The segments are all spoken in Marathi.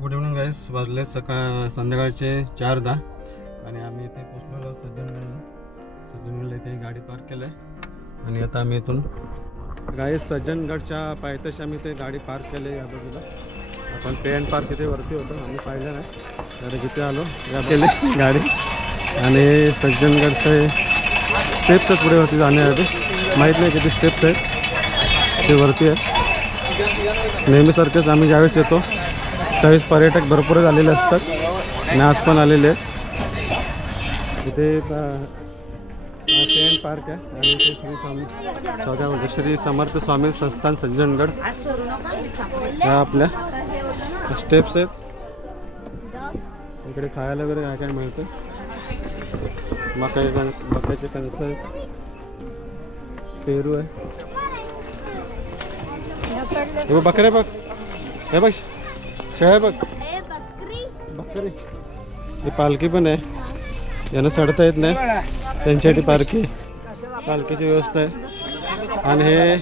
गुड इव्हनिंग गाईस. वाजले संध्याकाळचे 4:10 आणि आम्ही इथे पोचलेलो सज्जनगडला इथे गाडी पार्क केलं आहे आणि आता आम्ही इथून गाईस सज्जनगडच्या पायथ्याशी आम्ही इथे गाडी पार्क केली आहे. या बाजूला आपण पे अँड पार्क इथे वरती होतं, आम्ही पाहिलं नाही तर इथे आलो केली गाडी आणि सज्जनगडचे स्टेप्स पुढे होती जाण्यासाठी. माहीत नाही किती स्टेप्स आहेत ते वरती आहे. नेहमीसारखेच आम्ही ज्यावेळेस येतो त्यावेळेस पर्यटक भरपूर आलेले असतात आणि आज पण आलेले आहेत. इथे पे अँड पार्क आहे आणि इथे श्री स्वामी काय म्हणतो श्री समर्थ स्वामी संस्थान सज्जनगड ह्या आपल्या स्टेप्स आहेत. इकडे खायला वगैरे काय काय मिळतं. मकाचे कणसं आहेत, पेरू आहे. हे बकरे बघ, हे बघ शेळ्या बघ, बकरी. ही पालखी पण आहे, यांना चढता येत नाही त्यांच्यासाठी पालखीची व्यवस्था आहे. आणि हे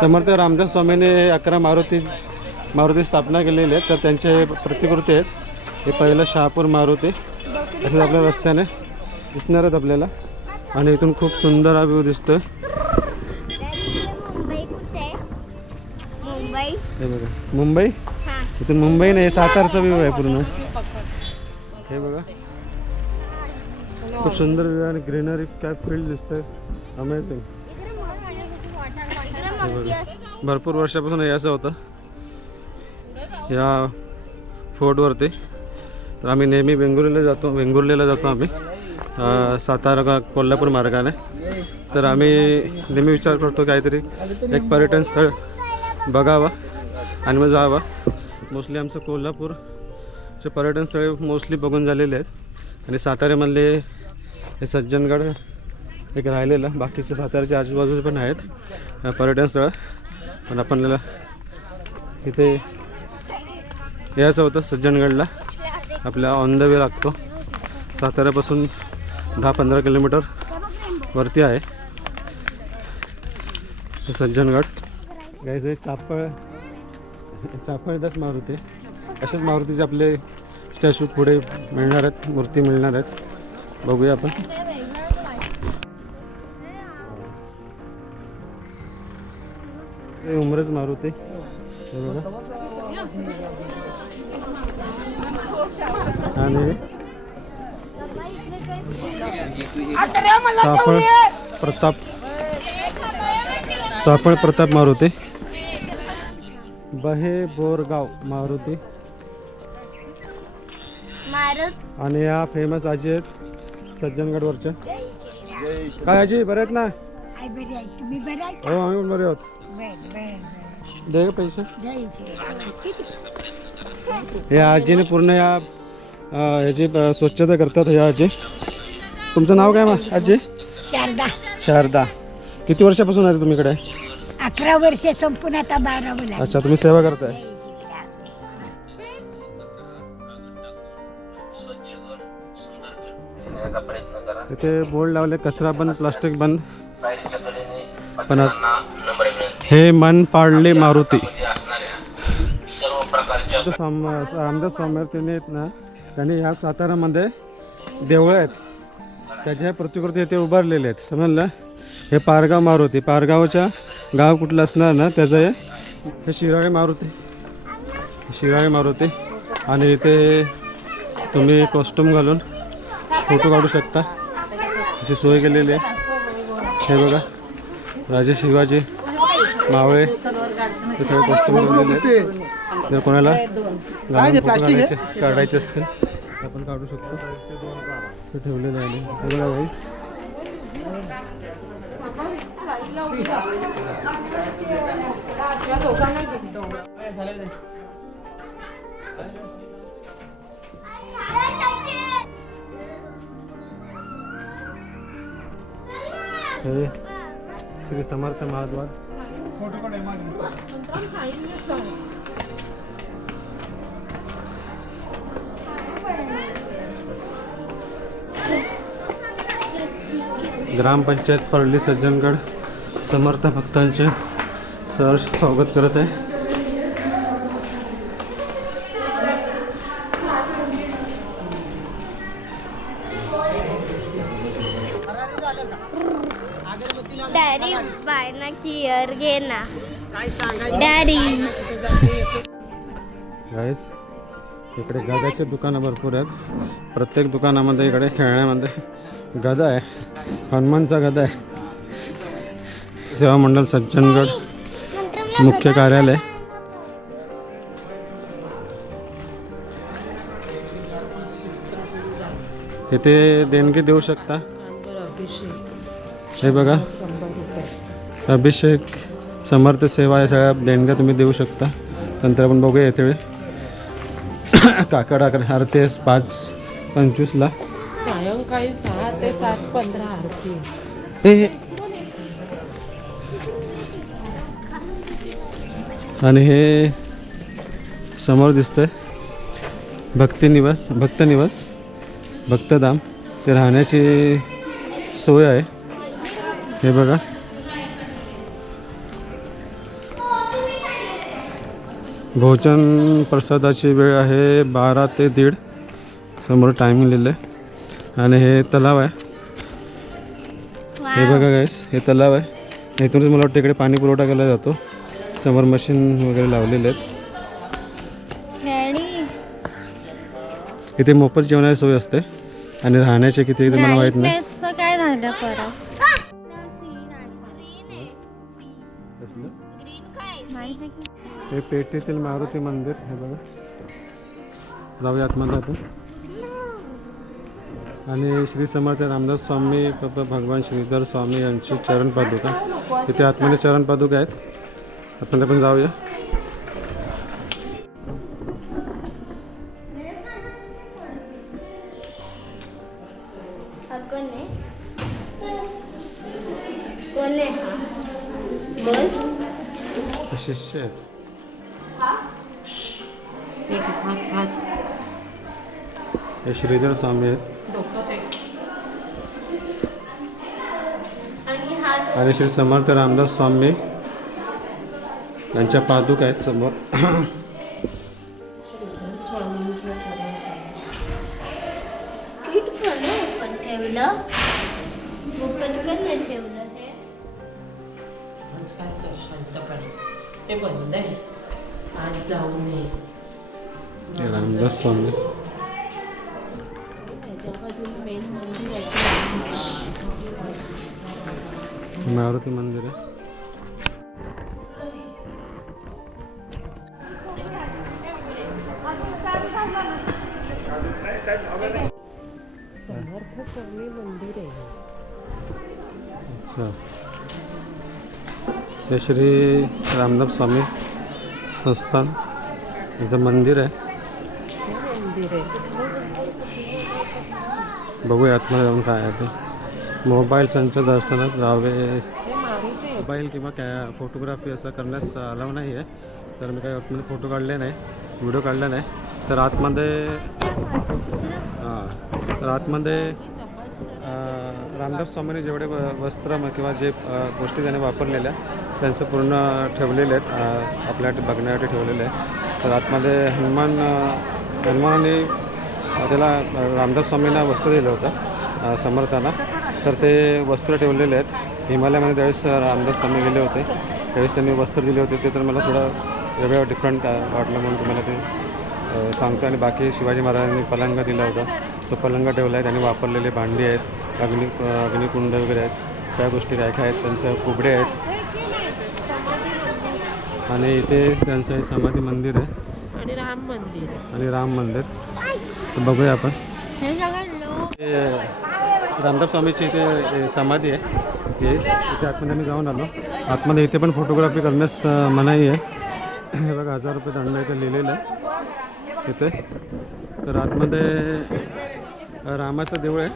समर्थ रामदास स्वामीने 11 मारुती स्थापना केलेली आहेत तर त्यांचे प्रतिकृती आहेत. हे पहिलं शहापूर मारुती असं आपल्या रस्त्याने दिसणार आहेत आपल्याला आणि इथून खूप सुंदर हा व्ह्यू दिसतोय. हे बघा मुंबई, इथून मुंबई नाही सातारचा व्ह्यू आहे पूर्ण. हे बघा खूप सुंदर व्ह्यू आणि ग्रीनरी काय फील्ड दिसतंय. अमेझिंग. हे बघा भरपूर वर्षापासून हे असं होतं या फोर्टवरती. तर आम्ही नेहमी वेंगुर्लेला जातो आम्ही सातारा कोल्हापूर मार्गाने. तर आम्ही नेहमी विचार करतो काहीतरी एक पर्यटन स्थळ बघावं आणि मग जावं. मोस्टली आमचं कोल्हापूरचे पर्यटन स्थळे मोस्टली बघून झालेले आहेत आणि साताऱ्यामधले हे सज्जनगड एक राहिलेलं. बाकीचे साताऱ्याच्या आजूबाजूचे पण आहेत पर्यटन स्थळं. पण आपल्याला इथे यायचं होतं सज्जनगडला. आपल्या ऑन द वे लागतो. साताऱ्यापासून 10-15 किलोमीटर वरती आहे सज्जनगड. गाईज चाफळदास मारुती, अशाच मारुतीचे आपले स्टॅच्यू पुढे मिळणार आहेत, मूर्ती मिळणार आहेत. बघूया आपण. उमरज मारुती बघा. आणि साफळ प्रताप मारुती, बहे बोरगाव मारुती आणि या फेमस आजी आहेत सज्जनगडवरच्या. काय आजी बरे आहेत ना? हो आम्ही पण बरे आहोत. दे ग पैसे. या आजीने पूर्ण याची स्वच्छता करतात या आजी. तुमचं नाव काय मग आजी? शारदा. किती वर्षापासून आहे तुम्ही इकडे? 11 वर्ष संपून आता 12. अच्छा, तुम्ही सेवा करताय. इथे बोर्ड लावले कचरा बंद, प्लास्टिक बंद. पण हे मन पाडले मारुती रामदास स्वामी आहेत ना, त्यांनी ह्या सातारामध्ये देवळं आहेत त्याच्या प्रतिकृती इथे उभारलेले आहेत. समजलं? हे पारगाव मारुती, पारगावच्या गाव कुठलं असणार ना त्याचं हे शिराळे मारुती. आणि इथे तुम्ही कॉस्ट्यूम घालून फोटो काढू शकता अशी सोय केलेली आहे. हे बघा राजे शिवाजी मावळे हे सगळे कॉस्ट्यूम ठेवलेले आहेत. जर कोणाला काढायचे असतील आपण काढू शकतो असं ठेवलेलं आहे. हे बघा भाई हे श्री समर्थ महाद्वार ग्रामपंचायत परली सज्जनगड समर्थ भक्तांचे सहर्ष स्वागत करत आहे. डॅडी बाय ना कियर घे ना डॅडी. गाईस इकडे गदाचे दुकानं भरपूर आहेत. प्रत्येक दुकानामध्ये इकडे खेळण्यामध्ये गदा आहे. हनुमानचा गदा आहे. सेवा मंडळ सज्जनगड मुख्य कार्यालय. इथे देणगी देऊ शकता. हे बघा अभिषेक समर्थ सेवा या सगळ्या देणग्या तुम्ही देऊ शकता. नंतर आपण बघूया येते काकड आरती 5:25ला. सायंकाळी 6 ते 7:15 आरती. आणि हे समोर दिसतंय भक्तनिवास भक्तधाम. ते राहण्याची सोय आहे. हे बघा भोजन प्रसादाची वेळ आहे 12 ते 1:30. समोर टायमिंग लिहिलं आहे. आणि हे तलाव आहे. हे बघा गाईस हे तलाव आहे. इथूनच मला वाटतं इकडे पाणी पुरवठा केला जातो. समोर मशीन वगैरे लावलेले आहेत. इथे मोफत जेवणाची सोय असते. आणि राहण्याचे किती मला माहीत नाही. काय झालं परत हे पेठेतील मारुती मंदिर. हे बघा जाऊया आतमध्ये आपण. आणि श्री समर्थ रामदास स्वामी भगवान श्रीधर स्वामी यांची चरण पादुका. इथे आतमध्ये चरण पादुका आहेत. आपण जाऊया. शिष्य आहेत. हे श्रीधर स्वामी आहेत. आणि श्री समर्थ रामदास स्वामी यांच्या पादुका आहेत समोर. ठेवलं हे आज काय कर शांतपणे. हे बंद आहे आज जाऊ नये. हे रामदास स्वामी. मेन मंदिर आहे. मारुती मंदिर आहे. समर्थ स्वामी मंदिर आहे. अच्छा हे श्री रामदास स्वामी संस्थान याचं मंदिर आहे. मंदिर आहे. बघूया आतमध्ये जाऊन काय आहे ते. मोबाईल संच दर्शनात जावे. हे मारुती आहे. मोबाईल किंवा फोटोग्राफी असं करण्यास अलाव नाही आहे. तर मी काही आतमध्ये फोटो काढले नाही, व्हिडिओ काढला नाही. तर आतमध्ये रामदास स्वामींनी जेवढे वस्त्र किंवा जे गोष्टी त्याने वापरलेल्या त्यांचं पूर्ण ठेवलेले आहेत. आपल्यासाठी बघण्यासाठी ठेवलेले आहे. तर आतमध्ये हनुमानाने त्याला रामदास स्वामींना वस्त्र दिलं होतं समर्थांना. तर ते वस्त्र ठेवलेले आहेत. हिमालयामध्ये ज्यावेळेस रामदास स्वामी गेले होते त्यावेळेस त्यांनी वस्त्र दिले होते. ते तर मला थोडं वेगळं डिफरंट वाटलं म्हणून तुम्हाला ते सांगतो. आणि बाकी शिवाजी महाराजांनी पलंग दिला होता. तो पलंग ठेवला आहे. त्यांनी वापरलेले भांडी आहेत. अग्निकुंड वगैरे आहेत. सगळ्या गोष्टी काय काय आहेत. त्यांच्या कुबडे आहेत. आणि इथे त्यांचं हे समाधी मंदिर आहे. आणि राम मंदिर. तर बघूया आपण. रामदास स्वामीची इथे समाधी आहे. इथे आतमध्ये आम्ही जाऊन आलो. आतमध्ये इथे पण फोटोग्राफी करण्यास मनाई आहे. हे बघा 1000 रुपये दंड इथे लिहिलेलं आहे इथे. तर आतमध्ये रामाचं देऊळ आहे.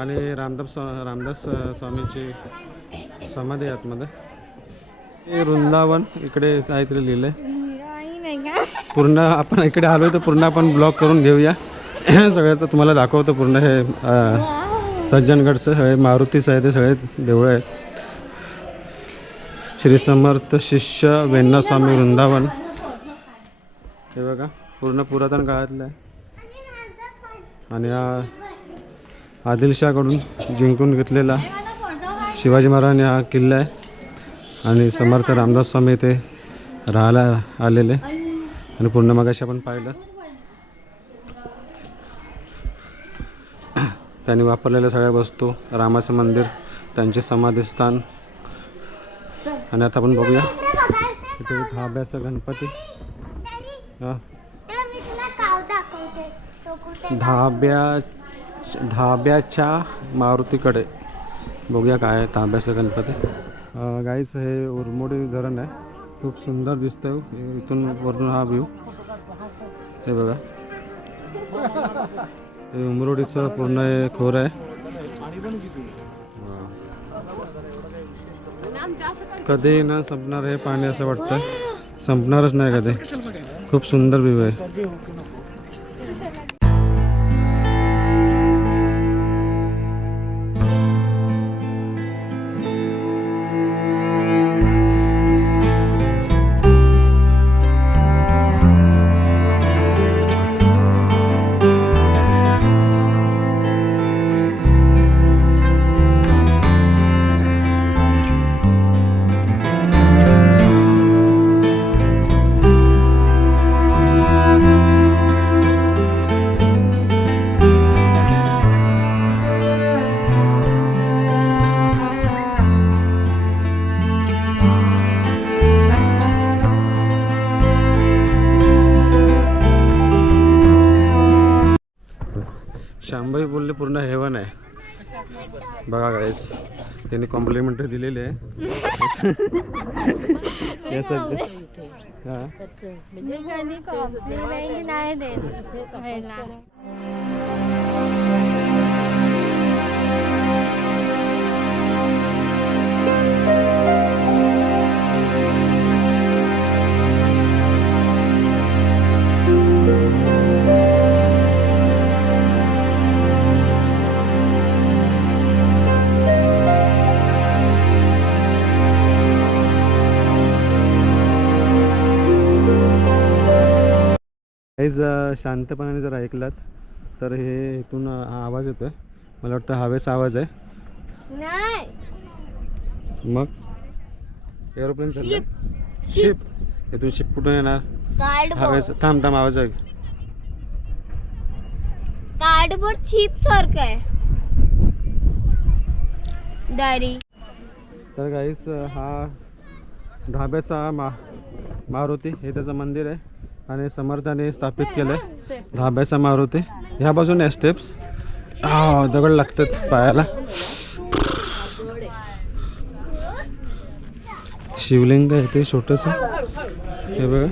आणि रामदास स्वामीची समाधी आहे आतमध्ये. हे वृंदावन इकडे काहीतरी लिहिलंय. पूर्ण आपण इकडे आलोय तर पूर्ण आपण ब्लॉग करून घेऊया. सगळ्याचं तुम्हाला दाखवतो पूर्ण. हे सज्जनगडचं सगळे मारुतीचं आहे, ते सगळे देवळं आहेत. श्री समर्थ शिष्य वेण्णास्वामी वृंदावन. हे बघा पूर्ण पुरातन काळातलं आहे. आणि हा आदिलशाहकडून जिंकून घेतलेला शिवाजी महाराजांनी हा किल्ला आहे. आणि समर्थ रामदास स्वामी इथे राहायला आलेले. आणि पूर्ण मगाशी आपण पाहिलं त्यांनी वापरलेल्या सगळ्या वस्तू, रामाचं मंदिर, त्यांचे समाधीस्थान. आणि आता आपण बघूया इथे धाब्याचा गणपती. हां धाब्याच्या मारुतीकडे बघूया काय आहे धाब्याचा गणपती. गाईस हे उरमोडी धरण आहे. खूप सुंदर दिसतंय इथून वरून हा व्ह्यू. हे बघा हे उमरोडीचं पूर्ण हे खोर आहे. कधी न संपणार हे पाणी असं वाटतं. संपणारच नाही कधी. खूप सुंदर व्ह्यू आहे. शांबाई बोलले पूर्ण हेवन आहे. बघा गाईस त्यांनी कॉम्प्लिमेंटरी दिलेली आहे. शांतपणाने जर ऐकलात तर हे इथून आवाज येतोय. मला वाटतं हवेचा आवाज आहे. मग एरोप्लेन चाललंय. शिप. इथून शिप कुठून येणार? हवेचा. थांब थांब आवाज आहे. कार्डबोर्ड शिप सारखं आहे. दारी. तर गाईस हा धाब्याचा मारुती हे त्याचं मंदिर आहे. आणि समर्थाने स्थापित केलंय धाब्याचा मारुती. ह्या बाजूने स्टेप्स. दगड लागतात पायाला. शिवलिंग आहे ते छोटंसं. हे बघा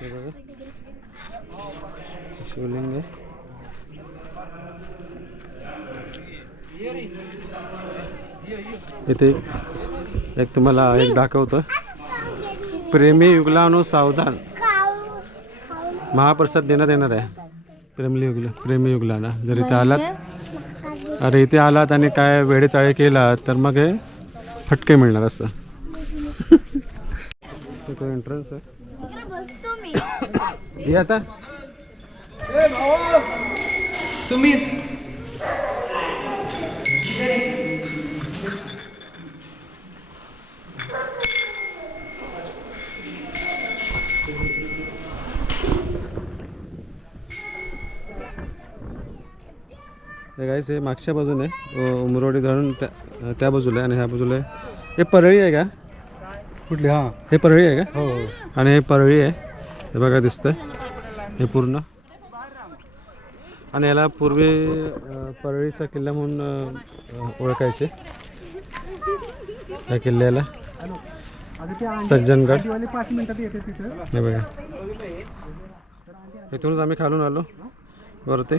हे बघा शिवलिंग आहे. इथे एक तुम्हाला एक दाखवतो. प्रेमी युगलानो सावधान. महाप्रसाद देण्यात येणार आहे. प्रेमी युगलाना. जर इथे आलात, अरे इथे आलात आणि काय वेळेचाळे केला तर मग हे फटके मिळणार असं. एंट्रन्स आहे. ये आता सुमित. गाईस हे मागच्या बाजूने उमरोडी धरण त्या बाजूला आहे. आणि ह्या बाजूला हे परळी आहे का कुठली? हां हे परळी आहे का? हो. आणि हे परळी आहे. हे बघा दिसतंय हे पूर्ण. आणि याला पूर्वी परळीचा किल्ला म्हणून ओळखायचे. या किल्ल्याला सज्जनगड. हे बघा इथूनच आम्ही खालून आलो वरती.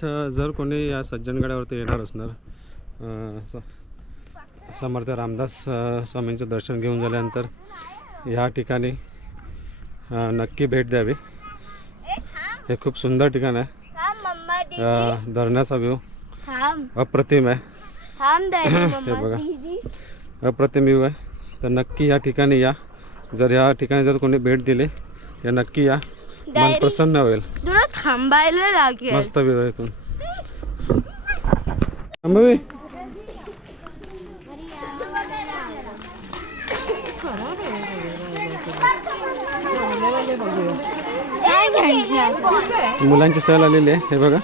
जर कोणी या सज्जनगडावरती येणार असणार समर्थ रामदास स्वामींचं दर्शन घेऊन झाल्यानंतर ह्या ठिकाणी नक्की भेट द्यावी. हे खूप सुंदर ठिकाण आहे. मम्मा दीदी धरणाचा व्ह्यू थांब अप्रतिम आहे. थांब डॅडी हे मम्मा बघा. दीदी अप्रतिम व्ह्यू आहे. तर नक्की या ठिकाणी या. जर या ठिकाणी जर कोणी भेट दिली तर नक्की या. मन Daddy. प्रसन्न होईल. तुला थांबायला लागेल. मस्त व्ह्यू आहे इथून. थांबवी. काय घ्यायचं? मुलांची सहल आलेली आहे. हे बघा.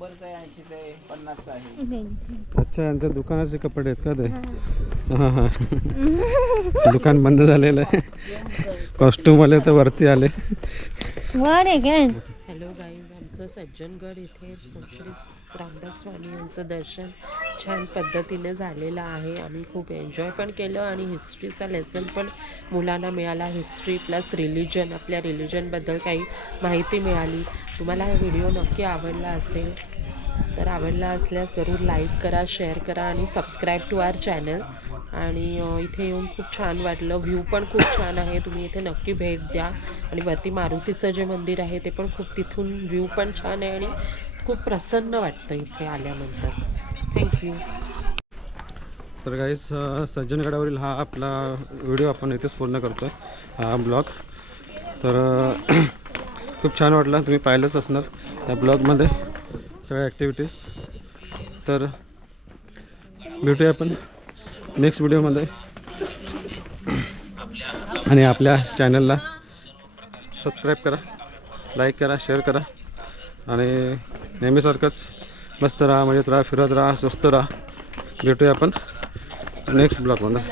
100चं आहे, 80चं आहे, 50चं आहे. अच्छा, यांच्या दुकानाचे कपडे आहेत का ते? हां हां. दुकान बंद झालेलं आहे. कॉस्ट्यूम आले तर वरती आले. वर आहे काय? हॅलो गाईज, आमचं सज्जनगड इथे श्री रामदास स्वामी यांचं दर्शन छान पद्धतीने झालेलं आहे. आम्ही खूप एन्जॉय पण केलं आणि हिस्ट्रीचा लेसन पण मुलांना मिळाला. हिस्ट्री प्लस रिलिजन, आपल्या रिलिजनबद्दल काही माहिती मिळाली. तुम्हाला हा व्हिडिओ नक्की आवडला असेल तर आवडला असल्यास जरूर लाईक करा, शेअर करा आणि सबस्क्राईब टू आवर चॅनल. आणि इथे येऊन खूप छान वाटलं. व्ह्यू पण खूप छान आहे. तुम्ही इथे नक्की भेट द्या. आणि वरती मारुतीचं जे मंदिर आहे ते पण खूप, तिथून व्ह्यू पण छान आहे आणि खूप प्रसन्न वाटतं इथे आल्यानंतर. थँक्यू. तर गाईस, सज्जनगडावरील हा आपला व्हिडिओ आपण इथेच पूर्ण करतो आहे, हा ब्लॉग. तर खूप छान वाटला. तुम्ही पाहिलंच असणार या ब्लॉगमध्ये सगळ्या ॲक्टिव्हिटीज. तर भेटूया आपण नेक्स्ट व्हिडिओमध्ये. आणि आपल्या चॅनलला सबस्क्राईब करा, लाईक करा, शेअर करा. आणि नेहमीसारखंच मस्त राहा, मजेत राहा, फिरत राहा, स्वस्त राहा. भेटूया आपण नेक्स्ट ब्लॉगमध्ये.